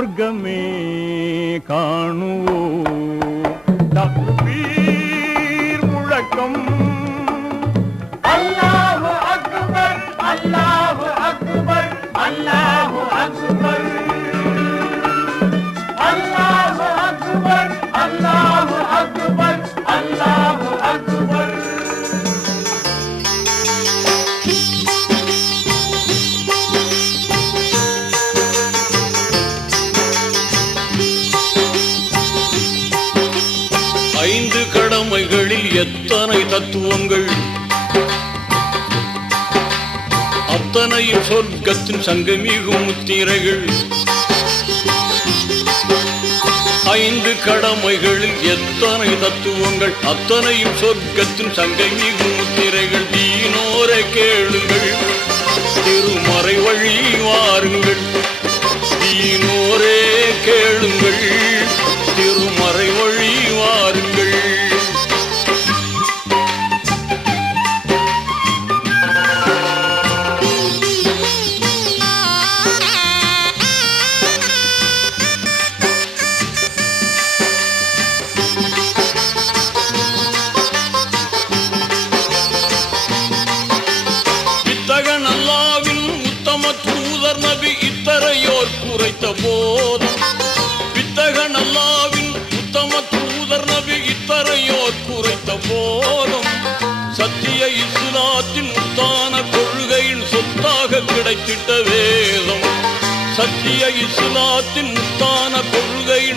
சொர்க்கமே காணுவோம் தப்பீர் முழக்கம் அல்லாஹு அக்பர் அல்லாஹு அக்பர் அல்லாஹு அக்பர் எத்தனை தத்துவங்கள்? அத்தனை சொர்க்கத்தின் சங்கமிகும் முத்திரைகள். ஐந்து கடமைகளில் எத்தனை தத்துவங்கள்? அத்தனையும் சொர்க்கத்தின் சங்கமிகும் முத்திரைகள். தீனோரை கேளுங்கள். திருமறை வழி வாருங்கள். தீனோரே கேளுங்கள்.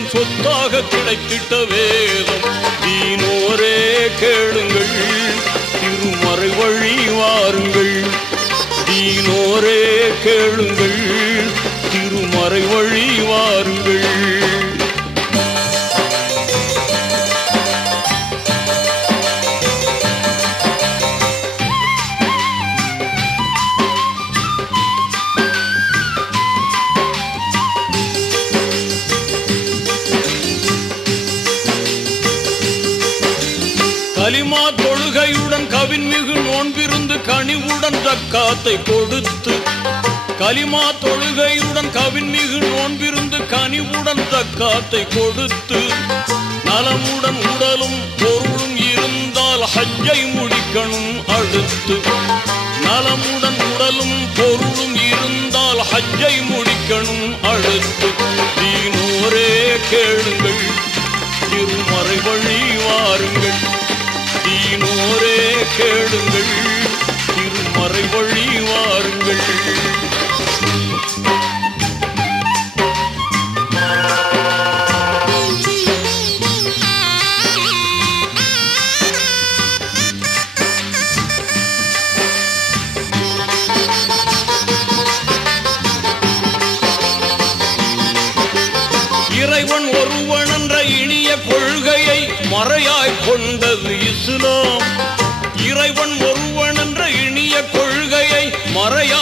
கொள்கையின் சொத்தாக கிடைத்திட்ட வேதம் தீனோரே கேளுங்கள் திருமறை வழி வாருங்கள். தீனோரே கேளுங்கள் திருமறை வழி வாருங்கள். கனிவுடன் தக்காத்தை கொடுத்து கலிமா தொழுகையுடன் கவின்மிகு நோன்பிருந்து கனிவுடன் தக்காத்தை கொடுத்து நலமுடன் உடலும் பொருளும் இருந்தால் ஹஜ்ஜை முடிக்கணும் அடுத்து. நலமுடன் உடலும் பொருளும் இருந்தால் ஹஜ்ஜை முடிக்கணும் அடுத்து. தீனோரே கேளுங்கள் திருமறை வழி வாருங்கள். தீனோரே கேளுங்கள். திருமறை வழி வாருங்கள்.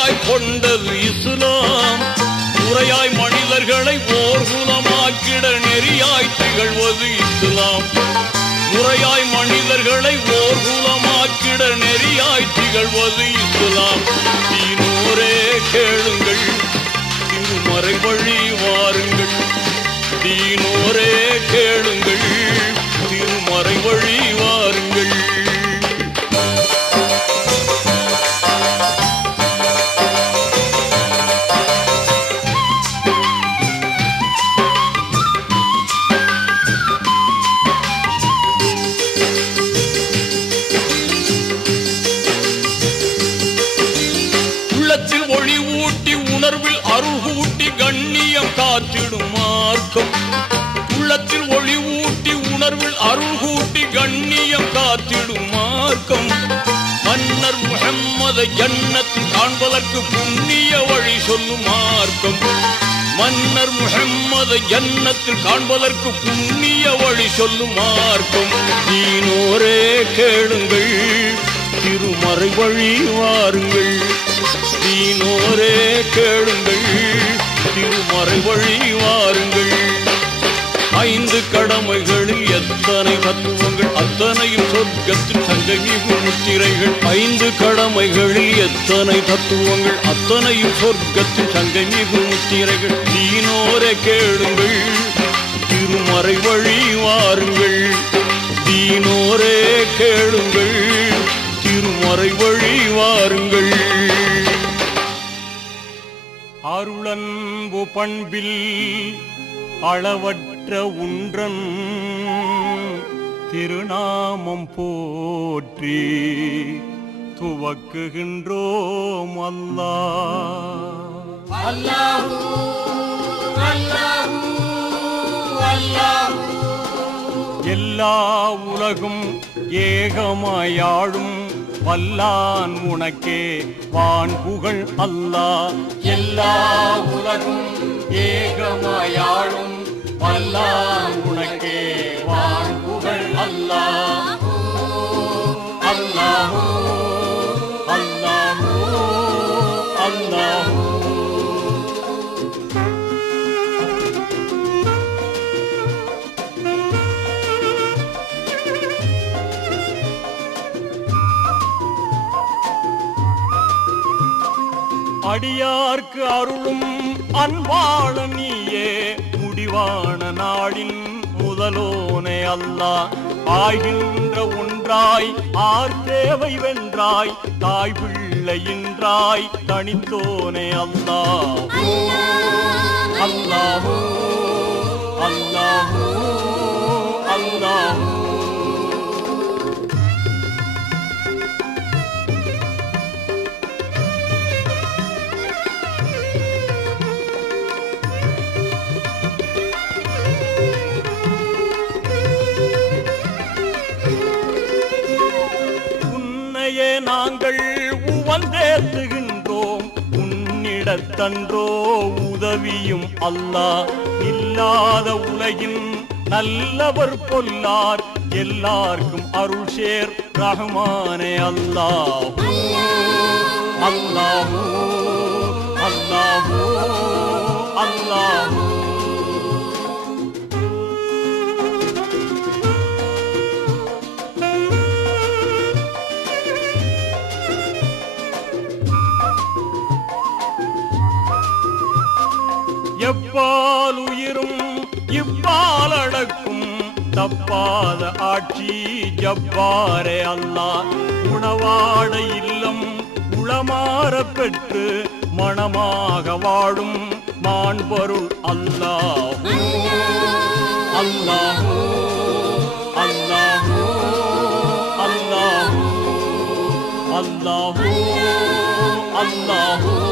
உரையாய் கொண்டது இஸ்லாம் உரையாய் மனிதர்களை ஓர்குலமாக்கிட நெறியாய் திகழ்வது இஸ்லாம். முறையாய் மனிதர்களை ஓர்குலமாக்கிட நெறியாய் திகழ்வது இஸ்லாம். தீனோரே கேளுங்கள் திருமறை வழி வாருங்கள். தீனோரே கேளுங்கள் மத ஜன்னத்தில் காண்பதற்கு புண்ணிய வழி சொல்லும் மார்க்கம். மன்னர் முகம்மதை ஜன்னத்தில் காண்பதற்கு புண்ணிய வழி சொல்லும் மார்க்கம். நீனோரே கேளுங்கள் திருமறை வழி வாருங்கள். நீனோரே கேளுங்கள் திருமறை வழி வாருங்கள். ஐந்து கடமைகள் எத்தனை தத்துவங்கள் அத்தனையும் சொர்க்கத்தில் சங்கமிகு முத்திரைகள் ஐந்து கடமைகளில் எத்தனை தத்துவங்கள் அத்தனையும் சொர்க்கத்தில் சங்கமிகு முத்திரைகள். தீனோரை கேளுங்கள் திருமறை வழி வாருங்கள். தீனோரே கேளுங்கள் திருமறை வழி வாருங்கள். அருளன்பு பண்பில் அளவற்ற உன்றன் திருநாமம் போற்றி துவக்குகின்றோம் அல்லா. அல்லாஹு அல்லாஹு அல்லாஹு. எல்லா உலகும் ஏகமாயாழும் வல்லான் உனக்கே வான் புகழ் அல்லாஹ் எல்லா உலகும் ஏகமாயாழும் வல்லான் உனக்கே அடியார்க்கு அருளும் அன்பாள நீயே முடிவான நாளின் முதலோனே அல்லா. ஆகின்ற ஒன்றாய் ஆர் தேவை வென்றாய் தாய் பிள்ளையின்றாய் தனித்தோனே அல்லா. அல்லாஹூ அல்லாஹூ. நாங்கள் உவந்தேத்துகின்றோம் உன்னிடத்தன்றோ உதவியும் அல்லா. இல்லாத உலகின் நல்லவர் பொல்லார். எல்லாருக்கும் அருள் சேர் ரஹ்மானே அல்லாஹ் அல்லாஹூ அல்லாஹூ அல்லாஹூ. எப்பால் உயிரும் இப்பால் அடக்கும். தப்பாத ஆட்சி ஜப்பாரே அல்லா. உணவாட இல்லம் உளமாற பெற்று மணமாக வாழும் மாண்பொருள் அல்லாஹ் அல்லாஹூ. அல்லாஹூ அல்லாஹூ அல்லாஹூ அல்லாஹூ அல்லாஹூ.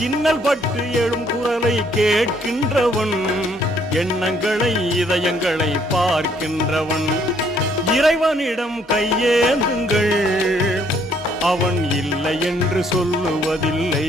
இன்னல் பட்டு எழும் குரலை கேட்கின்றவன் எண்ணங்களை இதயங்களை பார்க்கின்றவன். இறைவனிடம் கையேந்துங்கள் அவன் இல்லை என்று சொல்லுவதில்லை.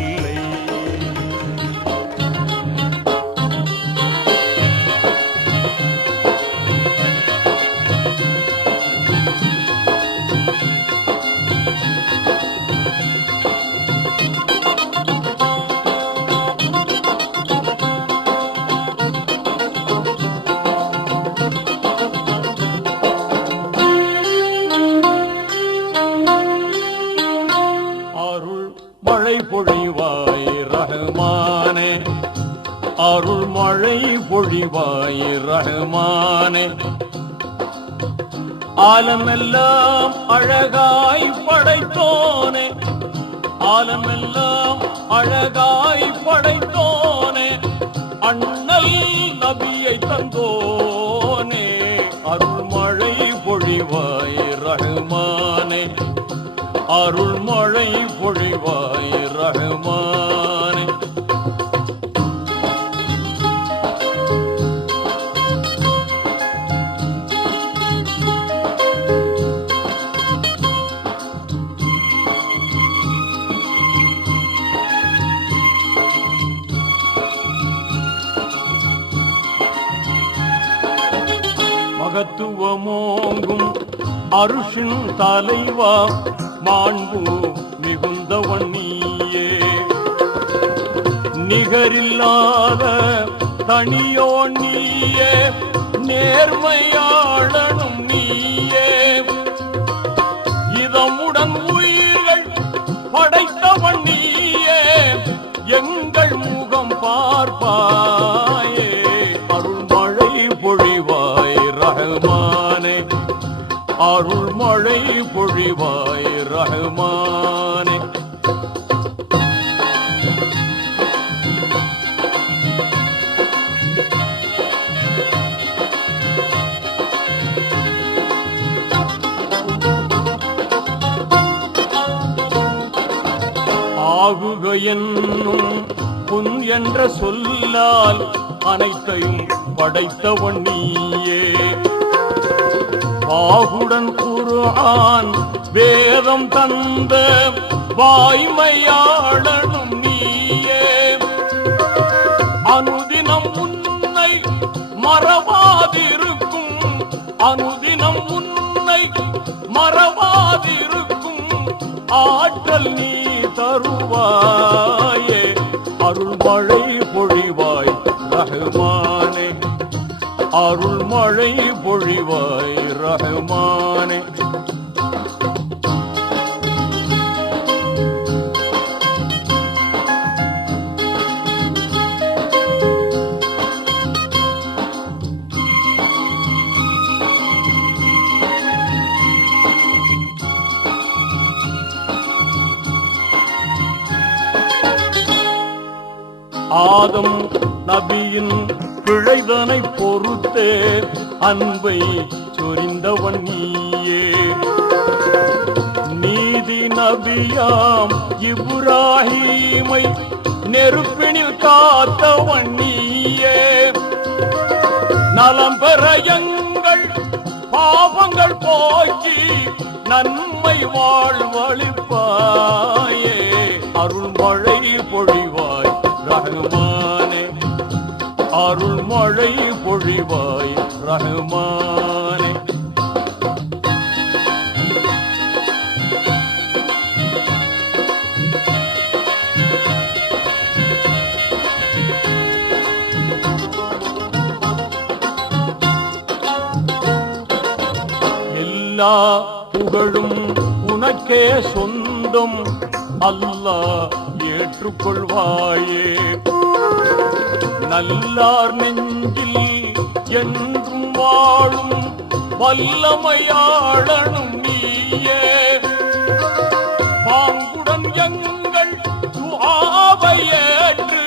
பொழிவாய் ஆலமெல்லாம் அழகாய் படைத்தோனே. ஆலமெல்லாம் அழகாய் படைத்தோனே. அருஷின் தலைவா மாண்பு மிகுந்தவன் நீயே நிகரில்லாத தனியோ நீயே நேர்மையாளனும் நீயே. இதமுடன் உயிர்கள் படைத்தவன் நீயே. எங்கள் முகம் பார்ப்பார். பொழிவாய் ரஹ்மானே. ஆகுக என்னும் புன் என்ற சொல்லால் அனைத்தையும் படைத்தவன் நீயே. ஆகுடன் குருஆன் வேதம் தந்த வாய்மையாளனும் நீயே. அனுதினம் உன்னை மறவாதிருக்கும் அனுதினம் உன்னை மறவாதிருக்கும் ஆற்றல் நீ தருவாயே. அருள் மழை பொழிவாய் ரகுமானே. அருள் மழை பொழிவாய் ரஹ்மானே ஆதம் நபியின் பிழைதனை பொறுத்தே அன்பை சொரிந்தவன் நீயே. நீதி நபியாம் இப்ராஹீமை நெருப்பினில் காத்தவன் நீயே. நலம் பெற எங்கள் பாவங்கள் போக்கி நன்மை வாழ்வழிப்பாயே அருள்மழை பொழிவாய் ரகுமானே அருள்மழை பொழிவாய் ரஹ்மானே. எல்லா புகழும் உனக்கே சொந்தம். அல்லா ஏற்றுக்கொள்வாயே. நல்லார் நெஞ்சில் என்றும் வாழும் வல்லமையாளனும் நீயே. பாங்குடன் எங்கள் துஆவை ஏற்று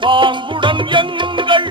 பாங்குடன் எங்கள்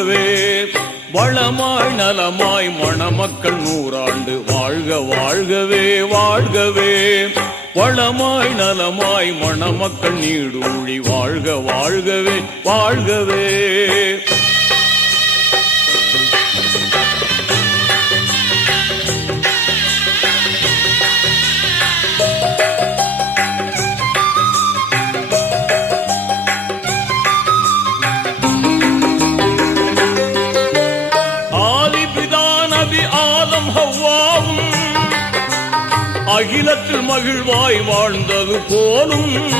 வாழ்கவே வளமாய் நலமாய் மணமக்கள் நூறாண்டு வாழ்க வாழ்கவே வாழ்கவே. வளமாய் நலமாய் மணமக்கள் நீடூழி வாழ்க வாழ்கவே வாழ்கவே. அகிலத்தில் மகிழ்வாய் வாழ்ந்தது போலும்.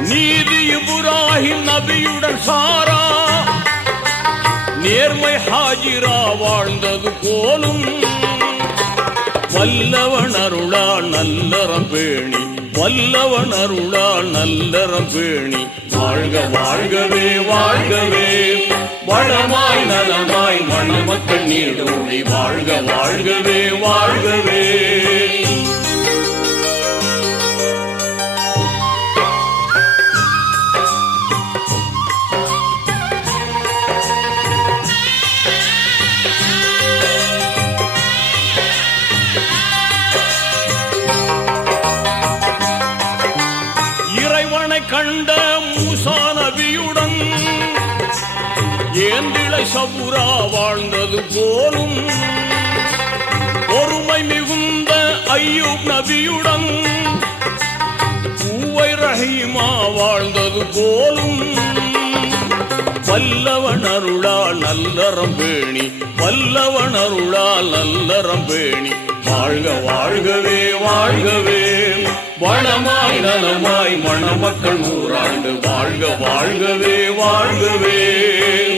நீதி இப்ராஹிம் நபியுடன் சாரா. நேர்மை ஹாஜிரா வாழ்ந்தது போலும். வல்லவன் அருளால் நல்லறம் பேணி. வல்லவன் அருளால் நல்லறம் பேணி. வாழ்க வாழ்கவே வாழ்கவே. வளமாய் நலமாய் மணமக்கள் நீடோடி வாழ்க வாழ்கவே வாழ்கவே. சபுரா வாழ்ந்தது போலும். பொறுமை மிகுந்த ஐயூப் நபியுடன் பூவை ரஹீமா வாழ்ந்தது போலும். வல்லவன் அருளால் நல்லறம் பேணி வல்லவன் அருளால் நல்லறம் பேணி. வாழ்க வாழ்கவே வாழ்கவே. வளமாய் நலமாய் மணமக்கள் நூறாண்டு. வாழ்க வாழ்கவே வாழ்கவே.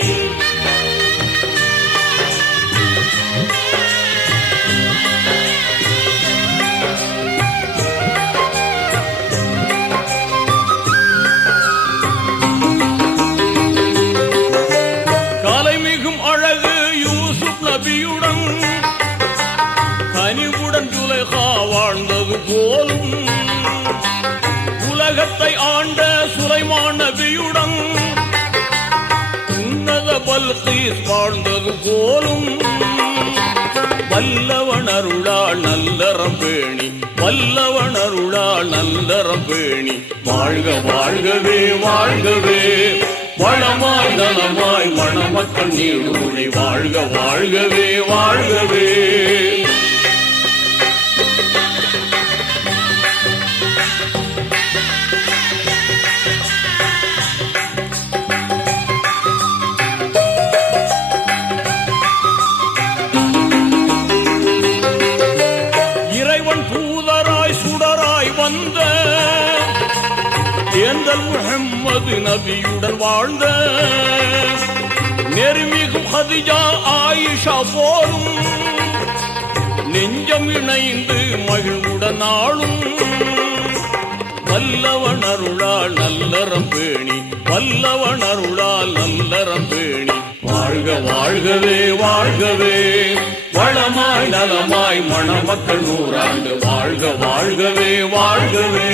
போலும். உலகத்தை ஆண்ட சுலைமான நபியுடன் உன்னத பல்கீஸ் வாழ்ந்தது போலும். வல்லவன் நல்லறம் பேணி வல்லவன் நல்லறம் பேணி. வாழ்க வாழ்கவே வாழ்கவே. வளமாய் நலமாய் மணமக்கள் நீடூழி வாழ்க வாழ்கவே வாழ்கவே. ஏந்தல் முகம்மது நபியுடன் வாழ்ந்த நெருமிகு ஹதிஜா ஆயிஷா போலும் நெஞ்சம் இணைந்து மகிழ்வுடன் ஆளும் வல்லவன் அருளால் நல்லறம் பேணி வல்லவன் அருளால் நல்லறம் பேணி. வாழ்க வாழ்கவே வாழ்கவே வளமாய் நலமாய் மணமக்கள் நூறாண்டு. வாழ்க வாழ்கவே வாழ்கவே.